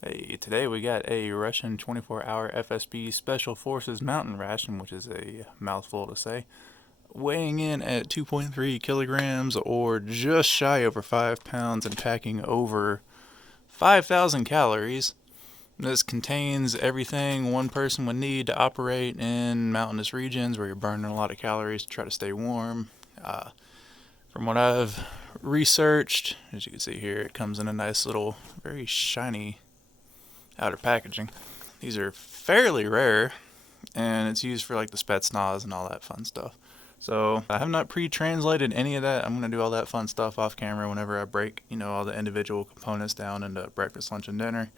Hey, today we got a Russian 24-hour FSB Special Forces mountain ration, which is a mouthful to say, weighing in at 2.3 kilograms or just shy over 5 pounds and packing over 5,000 calories. This contains everything one person would need to operate in mountainous regions where you're burning a lot of calories to try to stay warm. Uh, from what I've researched, as you can see here, it comes in a nice little, very shiny outer packaging. These are fairly rare, and it's used for like the Spetsnaz and all that fun stuff. So I have not pre-translated any of that. I'm gonna do all that fun stuff off camera whenever I break, all the individual components down into breakfast, lunch, and dinner.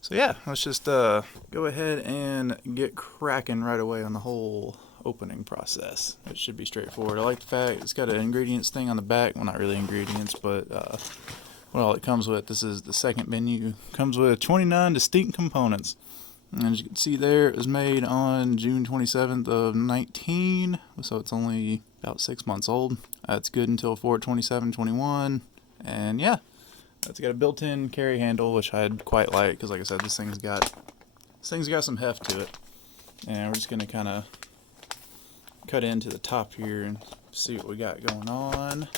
So yeah, let's just go ahead and get cracking right away on the whole opening process. It should be straightforward. I like the fact it's got an ingredients thing on the back. Well, not really ingredients, but what all it comes with. This is the second menu. Comes with 29 distinct components. And as you can see there, it was made on June 27th of 19, so it's only about 6 months old. It's good until 4/27/21, and yeah, it's got a built-in carry handle, which I'd quite like because, like I said, this thing's got some heft to it. And we're just gonna kind of cut into the top here and see what we got going on.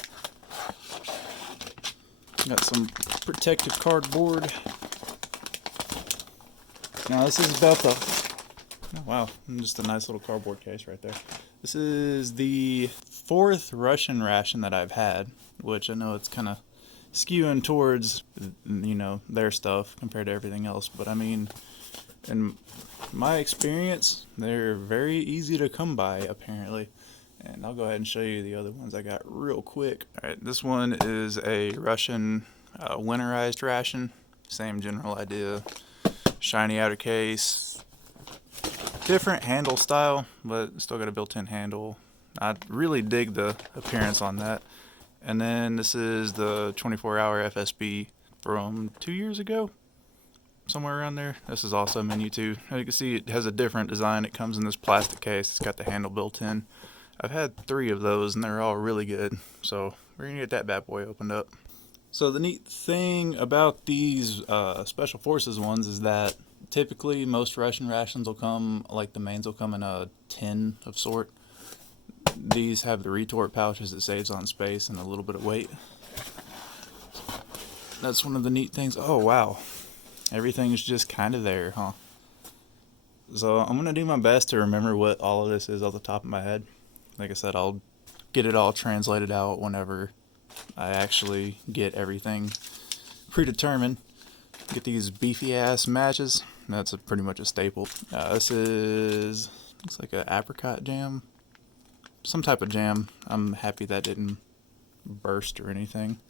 Got some protective cardboard. Now this is about the, oh wow, just a nice little cardboard case right there. This is the fourth Russian ration that I've had, which I know it's kind of skewing towards, their stuff compared to everything else. But I mean, in my experience, they're very easy to come by, apparently. And I'll go ahead and show you the other ones I got real quick. Alright, this one is a Russian winterized ration. Same general idea. Shiny outer case. Different handle style, but still got a built-in handle. I really dig the appearance on that. And then this is the 24-hour FSB from 2 years ago. Somewhere around there. This is also a menu too. As you can see, it has a different design. It comes in this plastic case. It's got the handle built in. I've had 3 of those and they're all really good. So we're gonna get that bad boy opened up. So the neat thing about these Special Forces ones is that typically most Russian rations will come, like the mains will come in a tin of sort. These have the retort pouches that saves on space and a little bit of weight. That's one of the neat things. Oh wow. Everything's just kind of there, huh? So I'm going to do my best to remember what all of this is off the top of my head. Like I said, I'll get it all translated out whenever I actually get everything predetermined. Get these beefy ass matches. That's pretty much a staple. This looks like an apricot jam. Some type of jam. I'm happy that didn't burst or anything.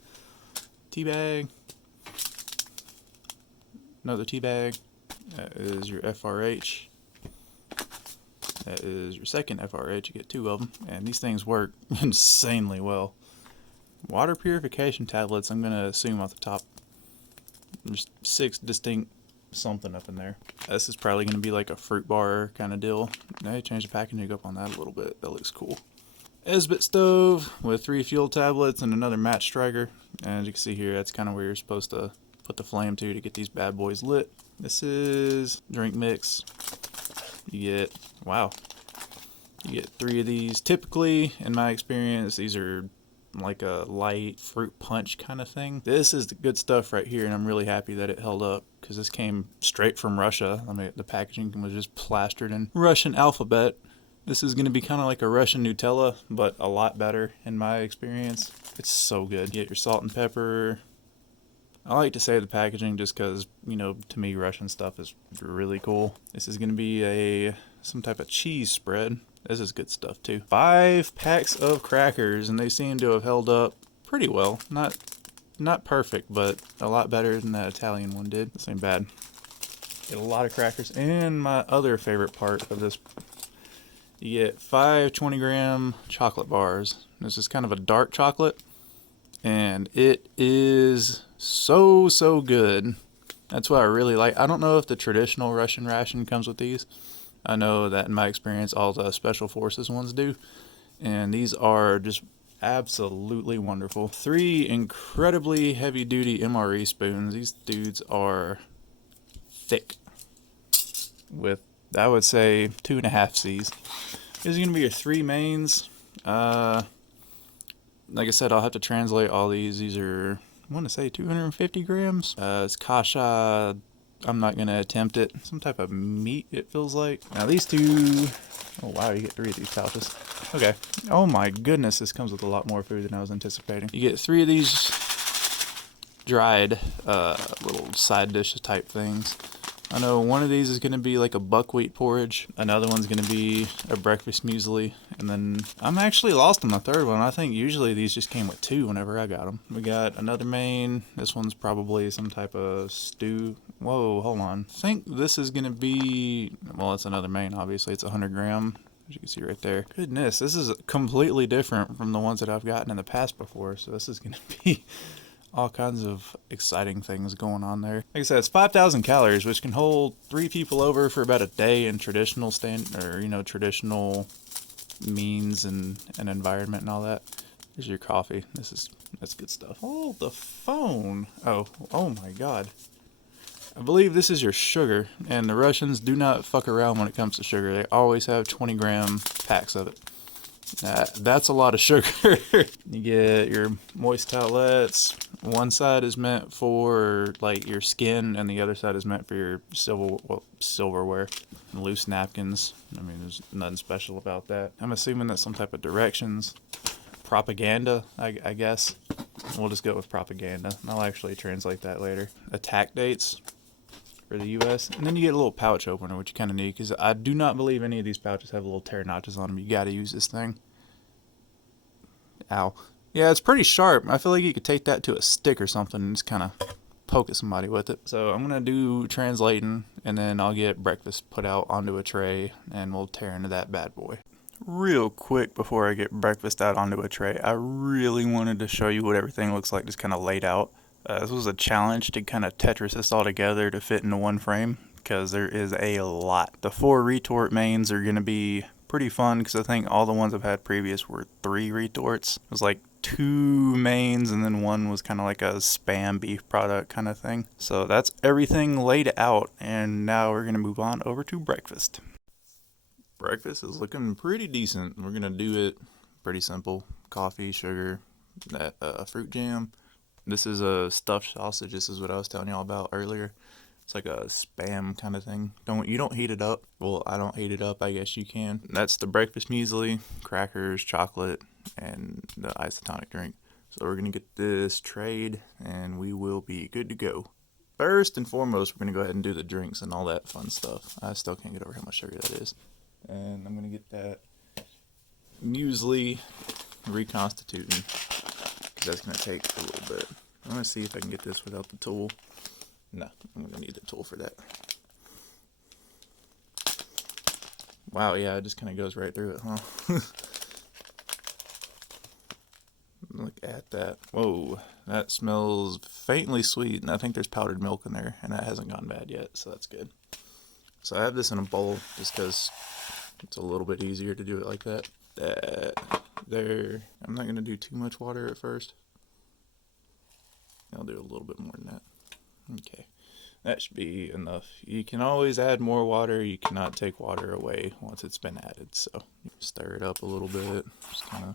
Tea bag. Another tea bag. That is your FRH. That is your second FRH. You get 2 of them, and these things work insanely well. Water purification tablets, I'm going to assume off the top. There's 6 distinct something up in there. This is probably going to be like a fruit bar kind of deal. They changed the packaging up on that a little bit. That looks cool. Esbit stove with 3 fuel tablets and another match striker. And as you can see here, that's kind of where you're supposed to put the flame to get these bad boys lit. This is drink mix. You get, wow, you get 3 of these. Typically, in my experience, these are like a light fruit punch kind of thing. This is the good stuff right here, and I'm really happy that it held up because this came straight from Russia. I mean, the packaging was just plastered in Russian alphabet. This is going to be kind of like a Russian Nutella, but a lot better in my experience. It's so good. Get your salt and pepper. I like to say the packaging just because, to me, Russian stuff is really cool. This is going to be some type of cheese spread. This is good stuff too. 5 packs of crackers, and they seem to have held up pretty well. Not perfect, but a lot better than that Italian one did. This ain't bad. Get a lot of crackers. And my other favorite part of this, you get 5 20-gram chocolate bars. This is kind of a dark chocolate, and it is so good. That's what I really like. I don't know if the traditional Russian ration comes with these. I know that in my experience all the Special Forces ones do, and these are just absolutely wonderful. 3 incredibly heavy duty MRE spoons. These dudes are thick with, I would say, 2.5 C's. These are going to be your 3 mains. Like I said, I'll have to translate all these. These are, I want to say 250 grams. It's kasha. I'm not going to attempt it. Some type of meat, it feels like. Now these two, oh wow, you get 3 of these pouches. Okay. Oh my goodness, this comes with a lot more food than I was anticipating. You get 3 of these dried little side dish type things. I know one of these is going to be like a buckwheat porridge. Another one's going to be a breakfast muesli. And then I'm actually lost on the third one. I think usually these just came with 2 whenever I got them. We got another main. This one's probably some type of stew. Whoa, hold on. I think this is going to be, well, it's another main, obviously. It's 100 gram, as you can see right there. Goodness, this is completely different from the ones that I've gotten in the past before. So this is going to be all kinds of exciting things going on there. Like I said, it's 5,000 calories, which can hold 3 people over for about a day in traditional traditional means and environment and all that. Here's your coffee. That's good stuff. Oh, the phone. Oh my God. I believe this is your sugar, and the Russians do not fuck around when it comes to sugar. They always have 20-gram packs of it. That's a lot of sugar. You get your moist towelettes. One side is meant for like your skin, and the other side is meant for your silverware. Loose napkins. I mean, there's nothing special about that. I'm assuming that's some type of directions. Propaganda, I guess. We'll just go with propaganda. I'll actually translate that later. Attack dates for the U.S. And then you get a little pouch opener, which you kind of need, because I do not believe any of these pouches have little tear notches on them. You got to use this thing. Ow. Yeah, it's pretty sharp. I feel like you could take that to a stick or something and just kind of poke at somebody with it. So I'm going to do translating, and then I'll get breakfast put out onto a tray, and we'll tear into that bad boy. Real quick before I get breakfast out onto a tray, I really wanted to show you what everything looks like just kind of laid out. This was a challenge to kind of Tetris this all together to fit into one frame, because there is a lot. The 4 retort mains are going to be pretty fun, because I think all the ones I've had previous were 3 retorts. It was like 2 mains, and then one was kind of like a Spam beef product kind of thing. So that's everything laid out, and now we're going to move on over to breakfast. Breakfast is looking pretty decent. We're going to do it pretty simple. Coffee, sugar, fruit jam. This is a stuffed sausage. This is what I was telling y'all about earlier. It's like a Spam kind of thing. You don't heat it up. Well, I don't heat it up. I guess you can. That's the breakfast muesli, crackers, chocolate, and the isotonic drink. So we're going to get this trayed, and we will be good to go. First and foremost, we're going to go ahead and do the drinks and all that fun stuff. I still can't get over how much sugar that is. And I'm going to get that muesli reconstituting, because that's going to take a little bit. I'm going to see if I can get this without the tool. No, I'm going to need the tool for that. Wow, yeah, it just kind of goes right through it, huh? Look at that. Whoa, that smells faintly sweet, and I think there's powdered milk in there, and that hasn't gone bad yet, so that's good. So I have this in a bowl just because it's a little bit easier to do it like that. There. I'm not going to do too much water at first. I'll do a little bit more than that. Okay, that should be enough. You can always add more water. You cannot take water away once it's been added. So stir it up a little bit. Just kind of.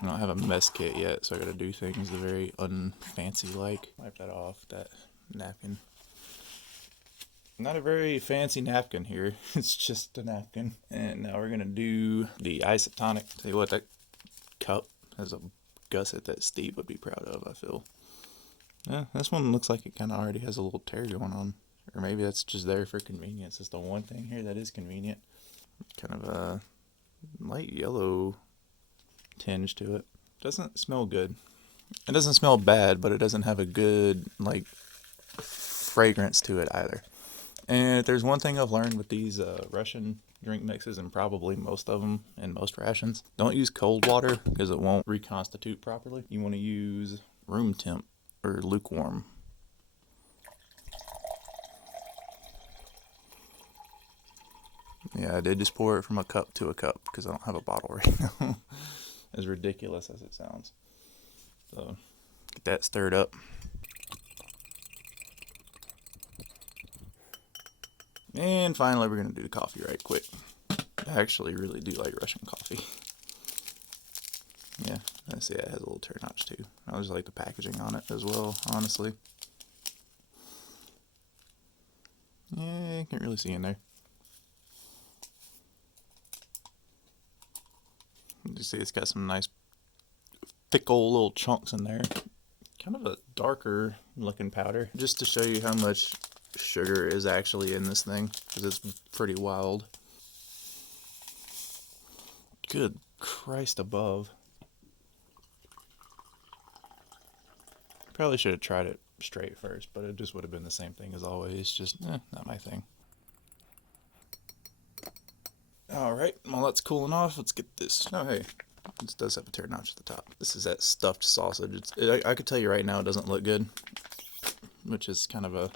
I don't have a mess kit yet, so I got to do things the very unfancy like. Wipe that off, that napkin. Not a very fancy napkin here. It's just a napkin. And now we're going to do the isotonic. Tell you what, that cup has a gusset that Steve would be proud of, I feel. Yeah, this one looks like it kind of already has a little tear going on. Or maybe that's just there for convenience. It's the one thing here that is convenient. Kind of a light yellow tinge to it. Doesn't smell good. It doesn't smell bad, but it doesn't have a good, like, fragrance to it either. And if there's one thing I've learned with these Russian drink mixes, and probably most of them in most rations, don't use cold water because it won't reconstitute properly. You want to use room temp or lukewarm. Yeah, I did just pour it from a cup to a cup because I don't have a bottle right now. As ridiculous as it sounds. So, get that stirred up. And finally, we're going to do the coffee right quick. I actually really do like Russian coffee. Yeah, I see it has a little turn notch too. I just like the packaging on it as well, honestly. Yeah, you can't really see in there. You see it's got some nice thickle little chunks in there. Kind of a darker looking powder, just to show you how much sugar is actually in this thing, because it's pretty wild. Good Christ above. Probably should have tried it straight first, but it just would have been the same thing as always. Just, not my thing. Alright, while that's cooling off, let's get this. Oh, hey, this does have a turn notch at the top. This is that stuffed sausage. I could tell you right now it doesn't look good, which is kind of a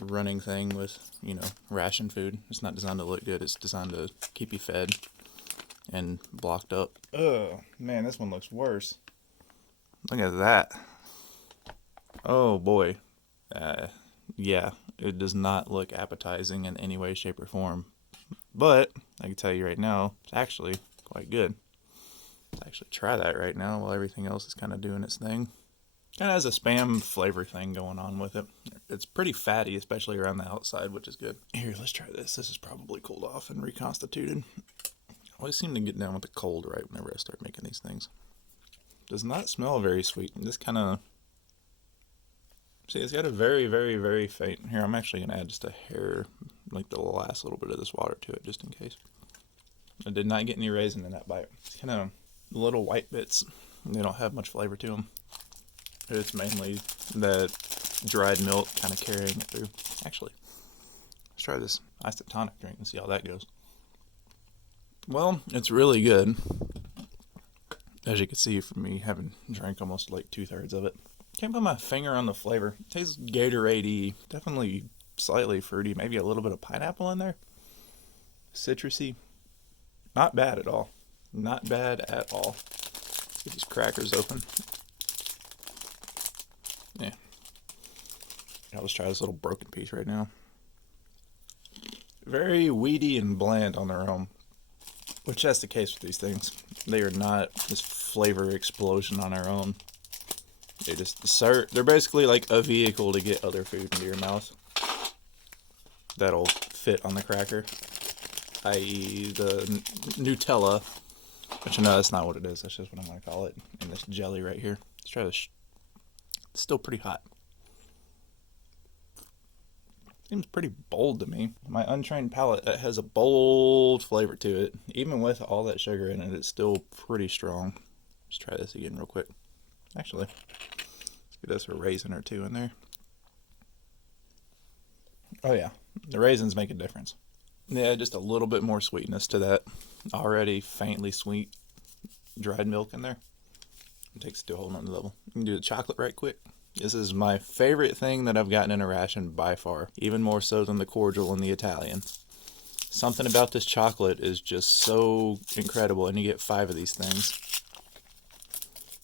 running thing with, you know, ration food. It's not designed to look good, it's designed to keep you fed and blocked up. Oh, man, this one looks worse. Look at that. Oh, boy. Yeah, it does not look appetizing in any way, shape, or form. But I can tell you right now, it's actually quite good. Let's actually try that right now while everything else is kind of doing its thing. Kind of has a Spam flavor thing going on with it. It's pretty fatty, especially around the outside, which is good. Here, let's try this. This is probably cooled off and reconstituted. I always seem to get down with the cold right whenever I start making these things. Does not smell very sweet. Just kind of... See, it's got a very, very, very faint... Here, I'm actually going to add just a hair, like the last little bit of this water to it, just in case. I did not get any raisin in that bite. It's kind of little white bits. They don't have much flavor to them. It's mainly that dried milk kind of carrying it through. Actually, let's try this isotonic drink and see how that goes. Well, it's really good. As you can see from me having drank almost like 2/3 of it. Can't put my finger on the flavor. It tastes Gatorade-y. Definitely slightly fruity. Maybe a little bit of pineapple in there. Citrusy. Not bad at all. Not bad at all. Let's get these crackers open. Yeah. Let's try this little broken piece right now. Very weedy and bland on their own. Which that's the case with these things. They are not this flavor explosion on their own. They just serve. They're basically like a vehicle to get other food into your mouth. That'll fit on the cracker. I.e. the Nutella. Which I know that's not what it is. That's just what I'm going to call it. And this jelly right here. Let's try this. It's still pretty hot. Seems pretty bold to me. My untrained palate, it has a bold flavor to it. Even with all that sugar in it, it's still pretty strong. Let's try this again real quick. Actually, let's get us a raisin or two in there. Oh yeah, the raisins make a difference. Yeah, just a little bit more sweetness to that already faintly sweet dried milk in there. It takes it to a whole nother level. You can do the chocolate right quick. This is my favorite thing that I've gotten in a ration by far. Even more so than the cordial and the Italian. Something about this chocolate is just so incredible, and you get 5 of these things.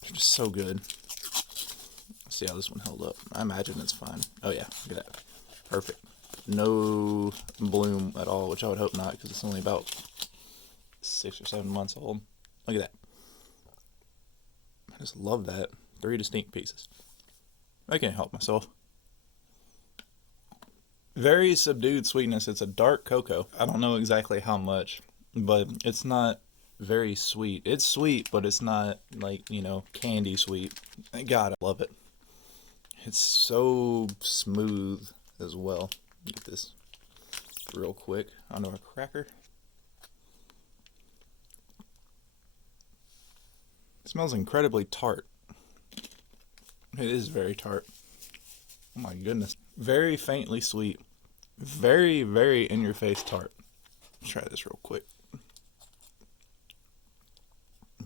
They're just so good. Let's see how this one held up. I imagine it's fine. Oh yeah, look at that. Perfect. No bloom at all, which I would hope not, because it's only about 6 or 7 months old. Look at that. I just love that. 3 distinct pieces. I can't help myself. Very subdued sweetness. It's a dark cocoa. I don't know exactly how much, but it's not very sweet. It's sweet, but it's not like, you know, candy sweet. God, I love it. It's so smooth as well. Get this real quick onto a cracker. It smells incredibly tart. It is very tart. Oh my goodness. Very faintly sweet. Very, very in-your-face tart. Let's try this real quick.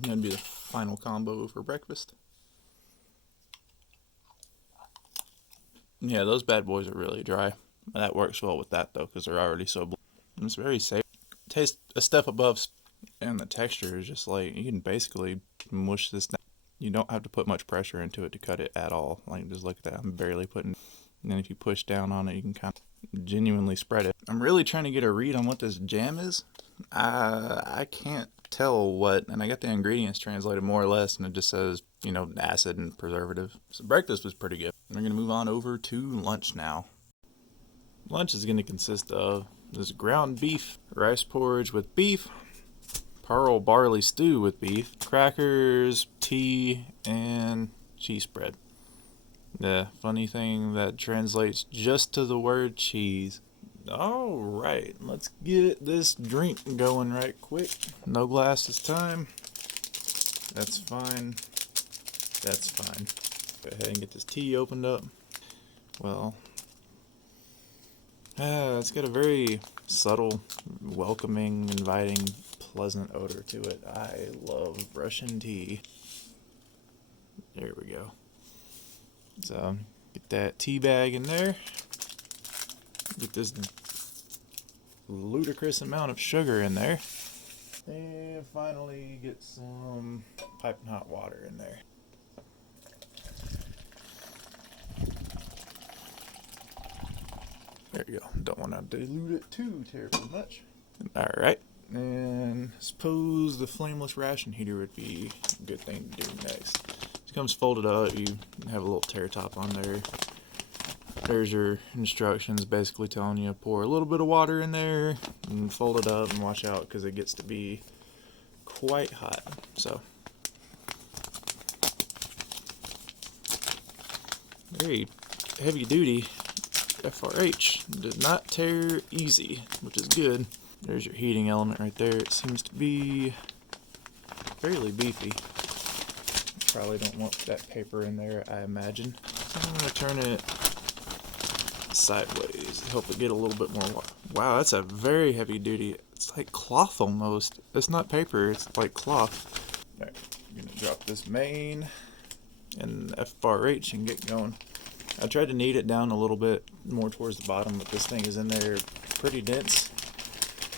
That'd be the final combo for breakfast. Yeah, those bad boys are really dry. That works well with that though, because they're already so bland. It's very safe. Tastes a step above, and the texture is just like, you can basically mush this down. You don't have to put much pressure into it to cut it at all. Like, just look at that. I'm barely putting... And then if you push down on it, you can kind of genuinely spread it. I'm really trying to get a read on what this jam is. I can't tell what, and I got the ingredients translated more or less, and it just says, you know, acid and preservative. So breakfast was pretty good. We're going to move on over to lunch now. Lunch is going to consist of this ground beef, rice porridge with beef, pearl barley stew with beef, crackers, tea, and cheese spread. The funny thing that translates just to the word cheese. Alright, let's get this drink going right quick. No glass this time. That's fine. That's fine. Go ahead and get this tea opened up. Well, it's got a very subtle, welcoming, inviting, pleasant odor to it. I love Russian tea. There we go. So, get that tea bag in there. Get this ludicrous amount of sugar in there. And finally get some piping hot water in there. There you go. Don't want to dilute it too terribly much. Alright. And I suppose the flameless ration heater would be a good thing to do next. It comes folded up. You have a little tear top on there. There's your instructions basically telling you to pour a little bit of water in there and fold it up and watch out because it gets to be quite hot. So, very heavy duty FRH. Did not tear easy, which is good. There's your heating element right there. It seems to be fairly beefy. Probably don't want that paper in there, I imagine. So I'm going to turn it sideways, help it get a little bit more water. Wow, that's a very heavy duty. It's like cloth almost. It's not paper, it's like cloth. Alright, I'm going to drop this main and FRH and get going. I tried to knead it down a little bit more towards the bottom, but this thing is in there pretty dense.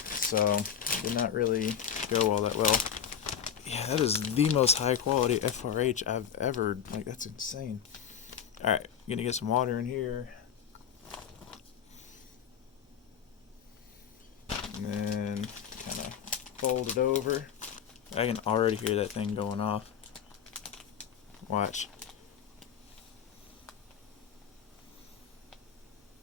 So, did not really go all that well. Yeah, that is the most high quality FRH I've ever, like, that's insane. Alright, gonna get some water in here. And then kind of fold it over. I can already hear that thing going off. Watch.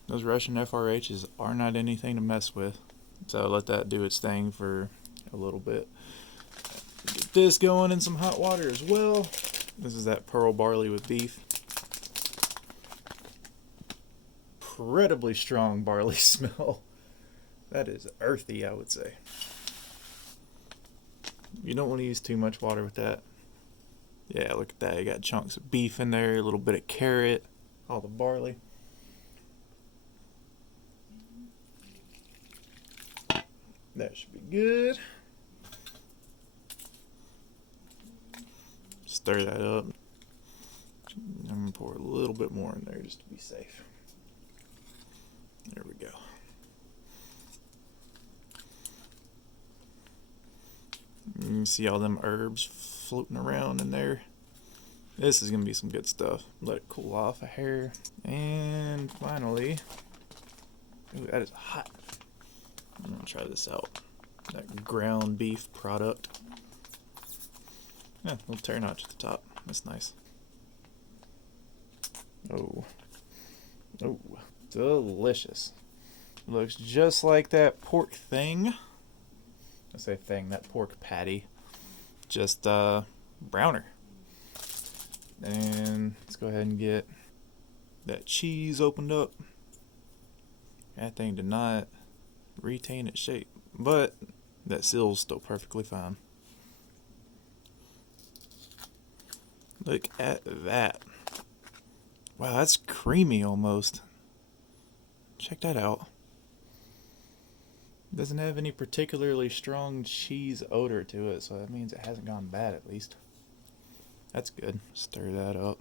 Those Russian FRHs are not anything to mess with. So let that do its thing for a little bit. Get this going in some hot water as well. This is that pearl barley with beef. Incredibly strong barley smell. That is earthy, I would say. You don't want to use too much water with that. Yeah, look at that. You got chunks of beef in there, a little bit of carrot, all the barley. That should be good. Stir that up. I'm going to pour a little bit more in there just to be safe. There we go. You can see all them herbs floating around in there. This is going to be some good stuff. Let it cool off a hair. And finally, ooh, that is hot. I'm going to try this out. That ground beef product. Yeah, a little tear notch at the top. That's nice. Oh. Oh. Delicious. Looks just like that pork thing. I say thing, that pork patty. Just browner. And let's go ahead and get that cheese opened up. That thing did not retain its shape, but that seal's still perfectly fine. Look at that. Wow, that's creamy almost. Check that out. Doesn't have any particularly strong cheese odor to it, so that means it hasn't gone bad at least. That's good. Stir that up.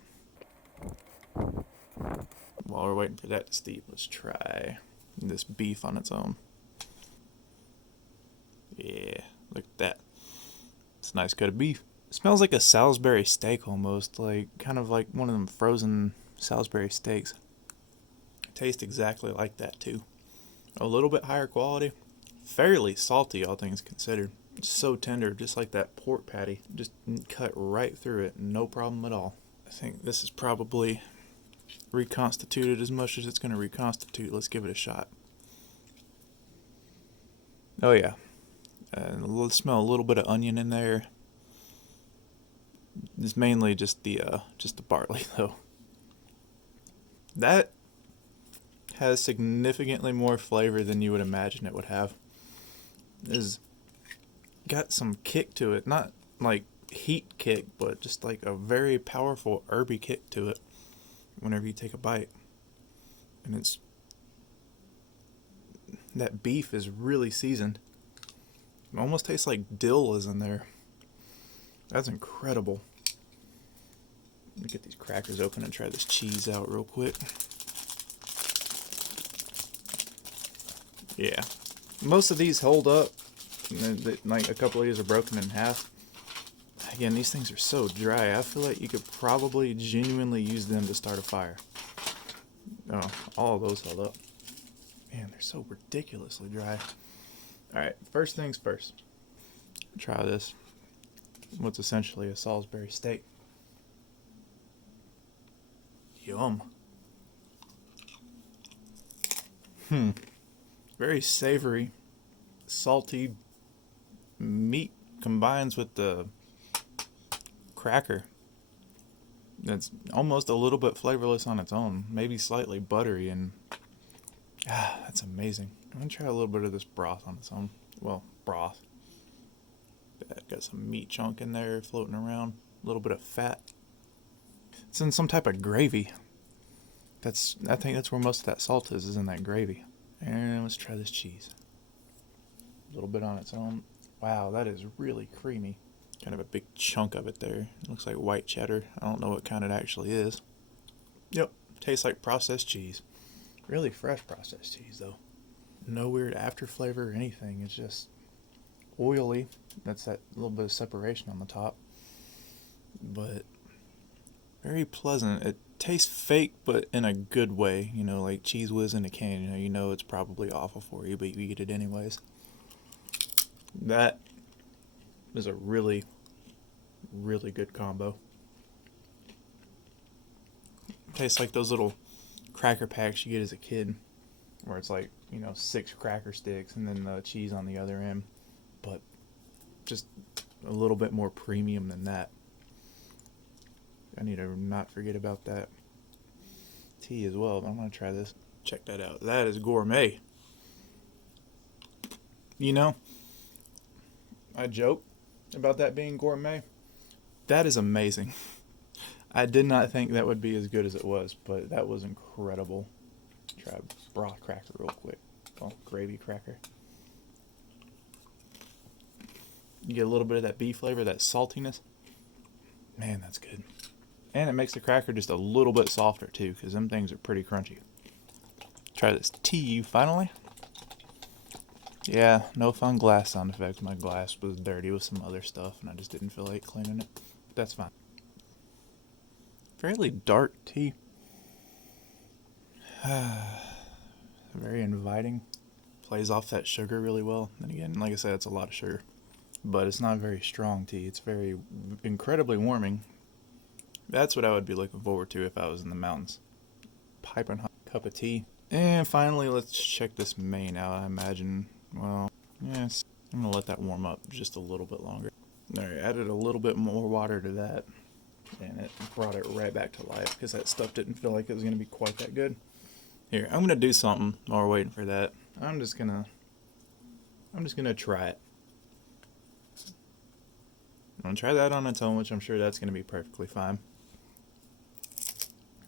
While we're waiting for that to steep, let's try this beef on its own. Yeah, look at that. It's a nice cut of beef. It smells like a Salisbury steak almost, like kind of like one of them frozen Salisbury steaks. It tastes exactly like that too. A little bit higher quality. Fairly salty, all things considered. It's so tender, just like that pork patty. Just cut right through it, no problem at all. I think this is probably reconstituted as much as it's going to reconstitute. Let's give it a shot. Oh yeah. Let's smell a little bit of onion in there. It's mainly just the barley though. That has significantly more flavor than you would imagine it would have. It's got some kick to it, not like heat kick, but just like a very powerful herby kick to it whenever you take a bite. And it's, that beef is really seasoned. It almost tastes like dill is in there. That's incredible. Let me get these crackers open and try this cheese out real quick. Yeah, most of these hold up. Like a couple of these are broken in half. Again, these things are so dry. I feel like you could probably genuinely use them to start a fire. Oh, all of those held up. Man, they're so ridiculously dry. Alright, first things first. Try this. What's essentially a Salisbury steak. Yum. Very savory, salty meat combines with the cracker. That's almost a little bit flavorless on its own, maybe slightly buttery, and that's amazing. I'm gonna try a little bit of this broth on its own. Well, broth. Got some meat chunk in there floating around, a little bit of fat. It's in some type of gravy. I think that's where most of that salt is in that gravy. And let's try this cheese. A little bit on its own. Wow, that is really creamy. Kind of a big chunk of it there. It looks like white cheddar. I don't know what kind it actually is. Yep, tastes like processed cheese. Really fresh processed cheese though. No weird after flavor or anything. It's just oily. That's that little bit of separation on the top. But very pleasant. It tastes fake, but in a good way. You know, like Cheese Whiz in a can. You know it's probably awful for you, but you eat it anyways. That is a really, really good combo. Tastes like those little cracker packs you get as a kid, where it's like, 6 cracker sticks and then the cheese on the other end, but just a little bit more premium than that. I need to not forget about that tea as well. I'm going to try this. Check that out. That is gourmet. I joke about that being gourmet. That is amazing. I did not think that would be as good as it was, but that was incredible. Try a broth cracker real quick. Oh, gravy cracker. You get a little bit of that beef flavor, that saltiness. Man, that's good. And it makes the cracker just a little bit softer too, because them things are pretty crunchy. Try this tea finally. Yeah, no fun glass sound effects. My glass was dirty with some other stuff and I just didn't feel like cleaning it. But that's fine. Fairly dark tea. Very inviting. Plays off that sugar really well. And again, like I said, it's a lot of sugar. But it's not very strong tea. It's very incredibly warming. That's what I would be looking forward to if I was in the mountains. Piping hot cup of tea. And finally, let's check this main out. I imagine, well, yes, I'm going to let that warm up just a little bit longer. Alright, added a little bit more water to that. And it brought it right back to life because that stuff didn't feel like it was going to be quite that good. Here, I'm going to do something while we're waiting for that. I'm just going to try it. I'm going to try that on its own, which I'm sure that's going to be perfectly fine.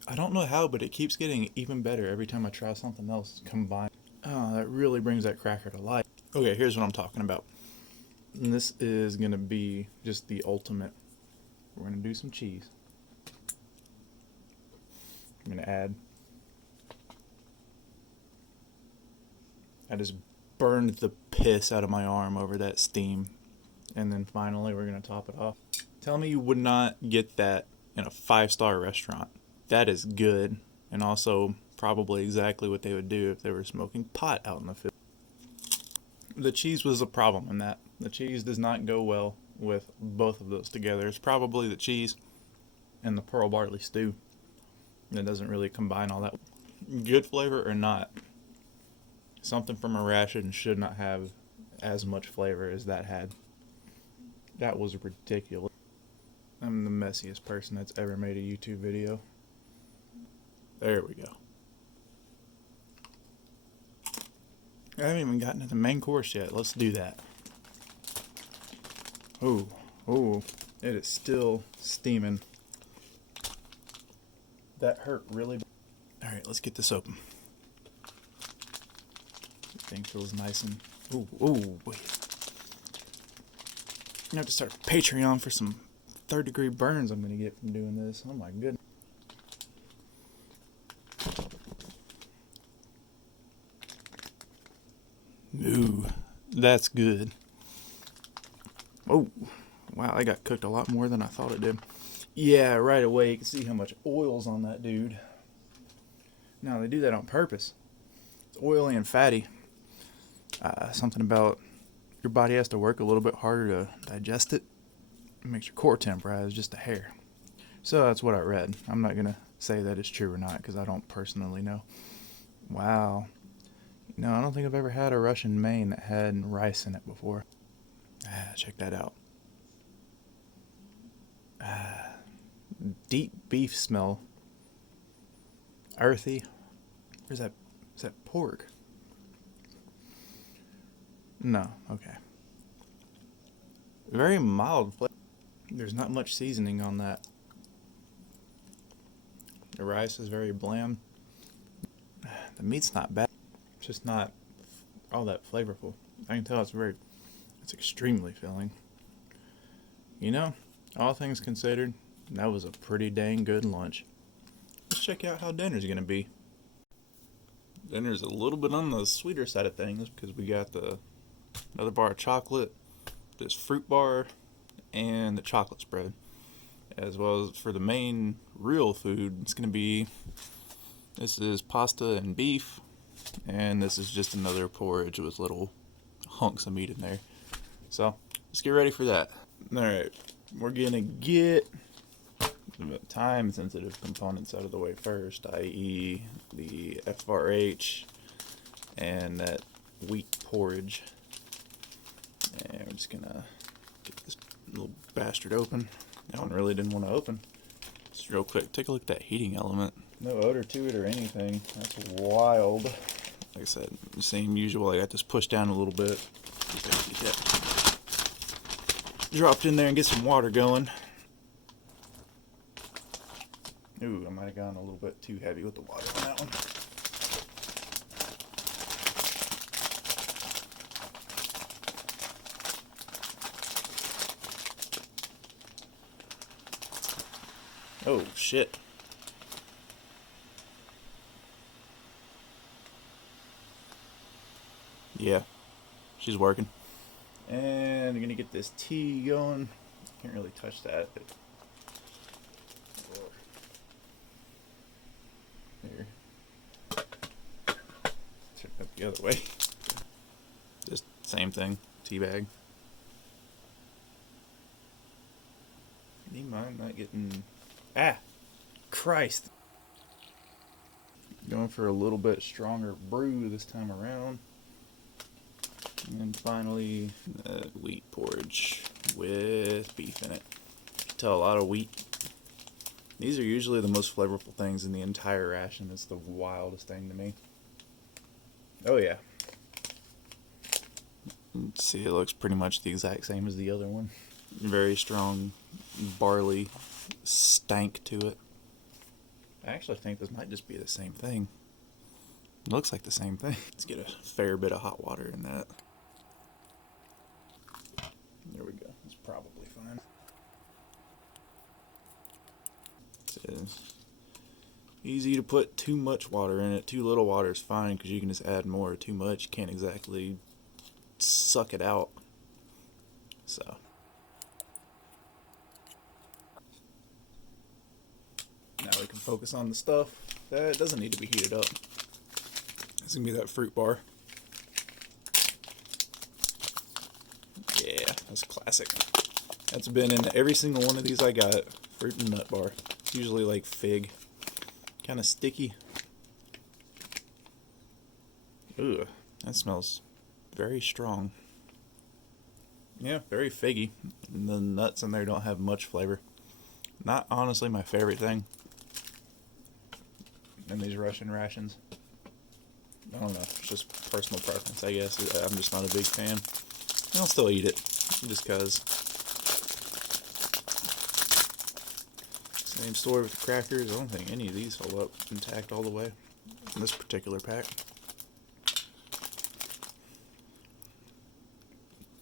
I don't know how, but it keeps getting even better every time I try something else combined. Oh, that really brings that cracker to life. Okay, here's what I'm talking about. And this is going to be just the ultimate. We're going to do some cheese. I'm going to add. I just burned the piss out of my arm over that steam. And then finally we're going to top it off. Tell me you would not get that in a 5-star restaurant. That is good. And also probably exactly what they would do if they were smoking pot out in the field. The cheese was a problem in that. The cheese does not go well with both of those together. It's probably the cheese and the pearl barley stew. It doesn't really combine all that. Good flavor or not, something from a ration should not have as much flavor as that had. That was ridiculous. I'm the messiest person that's ever made a YouTube video. There we go. I haven't even gotten to the main course yet. Let's do that. Oh, it is still steaming. That hurt really bad. Alright, let's get this open. This thing feels nice and... Ooh, wait. I have to start Patreon for some third-degree burns I'm going to get from doing this. Oh my goodness. Ooh, that's good. Oh, wow, I got cooked a lot more than I thought it did. Yeah, right away you can see how much oil's on that dude. Now, they do that on purpose. It's oily and fatty. Something about your body has to work a little bit harder to digest it. It makes your core temp rise just a hair. So that's what I read. I'm not going to say that it's true or not because I don't personally know. Wow. No, I don't think I've ever had a Russian main that had rice in it before. Check that out. Deep beef smell. Earthy. Is that pork? No, okay. Very mild flavor. There's not much seasoning on that. The rice is very bland. The meat's not bad. It's just not all that flavorful. I can tell it's extremely filling. You know, all things considered, that was a pretty dang good lunch. Let's check out how dinner's gonna be. Dinner's a little bit on the sweeter side of things because we got another bar of chocolate, this fruit bar, and the chocolate spread. As well as for the main real food, this is pasta and beef, and this is just another porridge with little hunks of meat in there. So let's get ready for that. Alright, we're gonna get the time sensitive components out of the way first, i.e. the FRH and that wheat porridge. And we're just gonna get this little bastard open. That one really didn't want to open. Just real quick, take a look at that heating element. No odor to it or anything. That's wild. Like I said, same usual. I got this pushed down a little bit. Get that dropped in there and get some water going. Ooh, I might have gone a little bit too heavy with the water on that one. Oh, shit. Yeah, she's working. And I'm gonna get this tea going. Can't really touch that, but here. Turn it up the other way. Just same thing, tea bag. Do you mind not getting... Ah! Christ! Going for a little bit stronger brew this time around. And finally, wheat porridge with beef in it. You can tell a lot of wheat. These are usually the most flavorful things in the entire ration. It's the wildest thing to me. Oh yeah. See, it looks pretty much the exact same as the other one. Very strong barley stank to it. I actually think this might just be the same thing. It looks like the same thing. Let's get a fair bit of hot water in that. There we go. That's probably fine. It's easy to put too much water in it. Too little water is fine because you can just add more. Too much, you can't exactly suck it out. So. Now we can focus on the stuff. That doesn't need to be heated up. It's gonna be that fruit bar. Yeah, that's classic. That's been in every single one of these I got. Fruit and nut bar. It's usually like fig. Kind of sticky. Ugh, that smells very strong. Yeah, very figgy. And the nuts in there don't have much flavor. Not honestly my favorite thing in these Russian rations. I don't know, it's just personal preference, I guess. I'm just not a big fan. I'll still eat it, just cause. Same story with the crackers. I don't think any of these hold up intact all the way in this particular pack.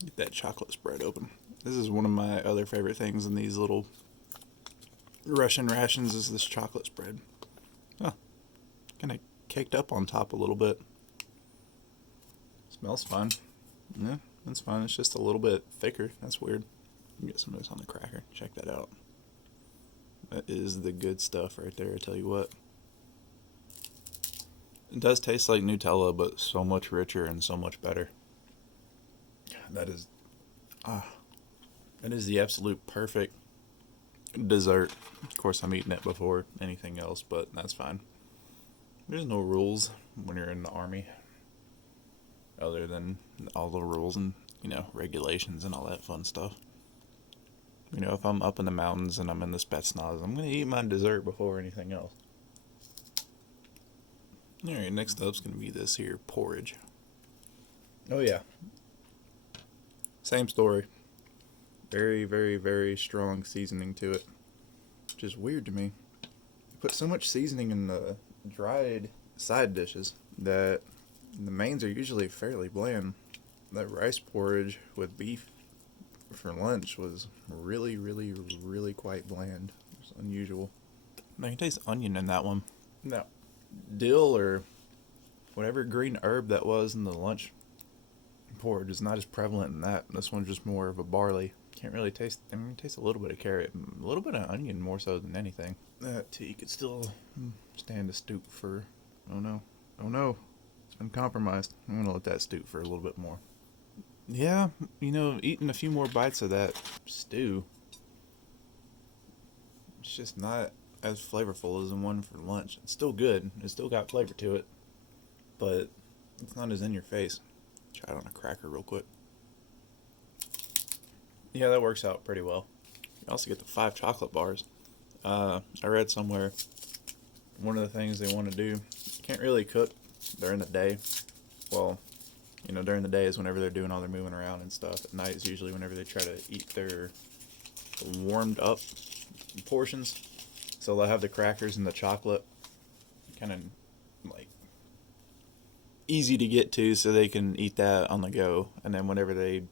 Get that chocolate spread open. This is one of my other favorite things in these little Russian rations is this chocolate spread. Huh. Kind of caked up on top a little bit. Smells fine. Yeah, that's fine. It's just a little bit thicker. That's weird. Get some of this on the cracker. Check that out. That is the good stuff right there, I tell you what. It does taste like Nutella, but so much richer and so much better. That is the absolute perfect dessert. Of course, I'm eating it before anything else, but that's fine. There's no rules when you're in the army, other than all the rules and, regulations and all that fun stuff. If I'm up in the mountains and I'm in the Spetsnaz, I'm going to eat my dessert before anything else. Alright, next up's going to be this here porridge. Oh yeah. Same story. Very, very, very strong seasoning to it. Which is weird to me. You put so much seasoning in the dried side dishes that the mains are usually fairly bland. That rice porridge with beef for lunch was really, really, really quite bland. It's unusual. I can taste onion in that one. No. Dill or whatever green herb that was in the lunch porridge is not as prevalent in that. This one's just more of a barley. Can't really taste. Taste a little bit of carrot, a little bit of onion more so than anything. That tea could still stand a stew for. Oh no, it's been compromised. I'm gonna let that stew for a little bit more. Yeah, eating a few more bites of that stew, it's just not as flavorful as the one for lunch. It's still good. It's still got flavor to it, but it's not as in your face. Try it on a cracker real quick. Yeah, that works out pretty well. You also get the 5 chocolate bars. I read somewhere one of the things they want to do, you can't really cook during the day. Well, during the day is whenever they're doing all their moving around and stuff. At night is usually whenever they try to eat their warmed up portions. So they'll have the crackers and the chocolate kind of like easy to get to so they can eat that on the go. And then whenever they,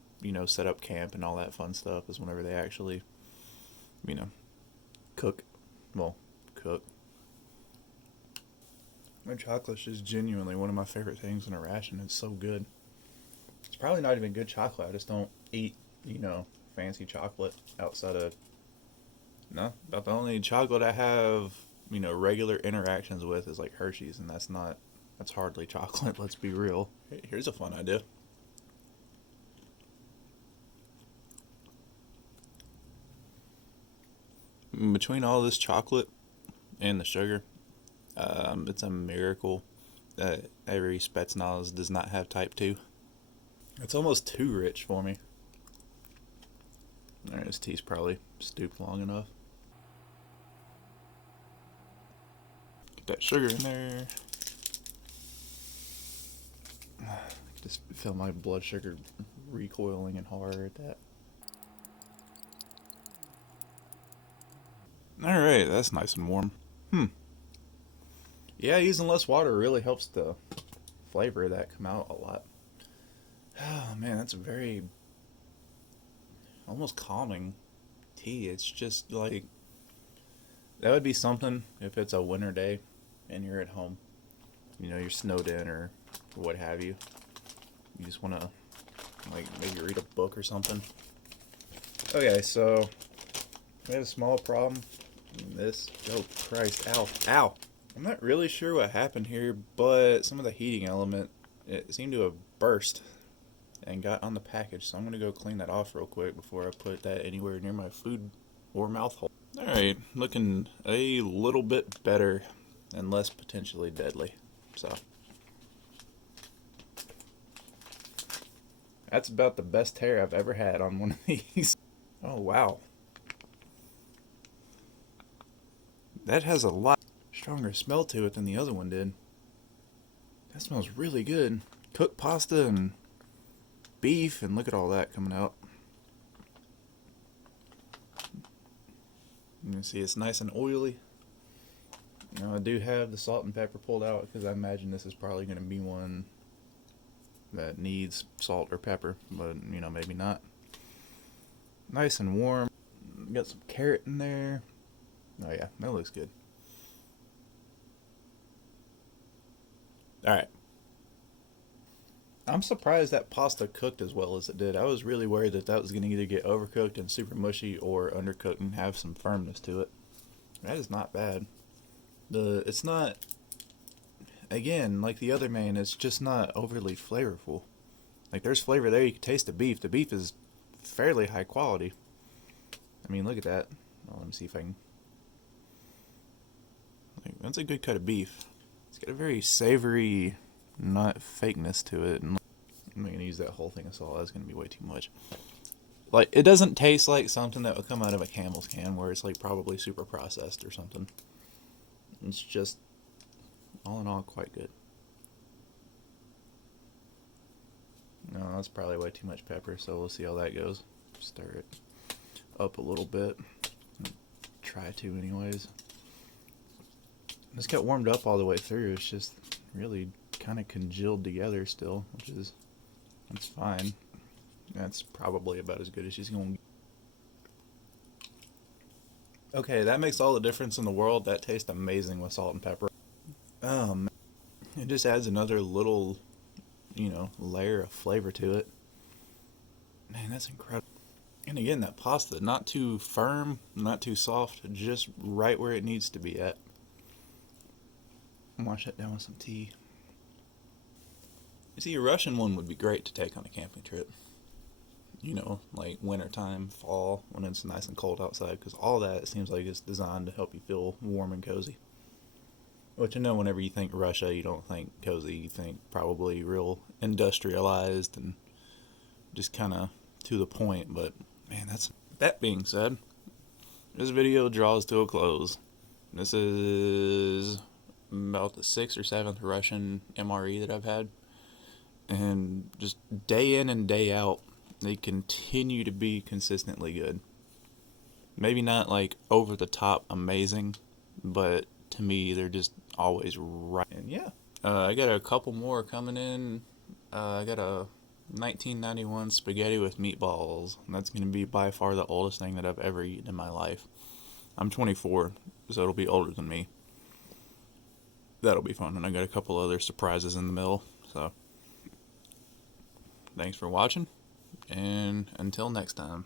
set up camp and all that fun stuff is whenever they actually, cook. Well, cook. My chocolate's just genuinely one of my favorite things in a ration. It's so good. It's probably not even good chocolate. I just don't eat, fancy chocolate outside of... No, about the only chocolate I have, regular interactions with is like Hershey's, and that's hardly chocolate, let's be real. Here's a fun idea. Between all this chocolate and the sugar, it's a miracle that every Spetsnaz does not have type 2. It's almost too rich for me. Alright, this tea's probably stooped long enough. Get that sugar in there. Just feel my blood sugar recoiling and hard at that. Alright, that's nice and warm. Yeah, using less water really helps the flavor of that come out a lot. Oh man, that's a very almost calming tea. It's just like, that would be something if it's a winter day and you're at home. You're snowed in or what have you. You just want to maybe read a book or something. Okay, so we had a small problem. Oh Christ, ow. I'm not really sure what happened here, but some of the heating element, it seemed to have burst and got on the package, so I'm going to go clean that off real quick before I put that anywhere near my food or mouth hole. Alright, looking a little bit better and less potentially deadly. So that's about the best tear I've ever had on one of these. Oh wow. That has a lot stronger smell to it than the other one did. That smells really good. Cooked pasta and beef, and look at all that coming out. You can see it's nice and oily. Now I do have the salt and pepper pulled out because I imagine this is probably going to be one that needs salt or pepper, but you know, maybe not. Nice and warm. Got some carrot in there. Oh yeah, that looks good. Alright. I'm surprised that pasta cooked as well as it did. I was really worried that that was going to either get overcooked and super mushy or undercooked and have some firmness to it. That is not bad. It's not, again, like the other main, it's just not overly flavorful. Like there's flavor there, you can taste the beef. The beef is fairly high quality. I mean, look at that. Well, let me see if I can. Like, that's a good cut of beef. It's got a very savory, not fakeness to it. And I'm not going to use that whole thing of salt. That's going to be way too much. Like, it doesn't taste like something that would come out of a Campbell's can where it's like probably super processed or something. It's just, all in all, quite good. No, that's probably way too much pepper, so we'll see how that goes. Stir it up a little bit. Try to anyways. This got warmed up all the way through. It's just really kind of congealed together still, which is, that's fine. That's probably about as good as she's going to. Okay, that makes all the difference in the world. That tastes amazing with salt and pepper. It just adds another little, you know, layer of flavor to it. Man, that's incredible. And again, that pasta, not too firm, not too soft, just right where it needs to be at. Wash that down with some tea. You see, a Russian one would be great to take on a camping trip. You know, like wintertime, fall, when it's nice and cold outside, because all that seems like it's designed to help you feel warm and cozy. Which I know whenever you think Russia, you don't think cozy, you think probably real industrialized and just kind of to the point, but man, that's... That being said, this video draws to a close. This is about the 6th or 7th Russian MRE that I've had, and just day in and day out, they continue to be consistently good. Maybe not like over the top amazing, but to me they're just always right. And yeah, I got a couple more coming in. I got a 1991 spaghetti with meatballs. And that's going to be by far the oldest thing that I've ever eaten in my life. I'm 24, so it'll be older than me. That'll be fun. And I got a couple other surprises in the middle. So, thanks for watching, and until next time.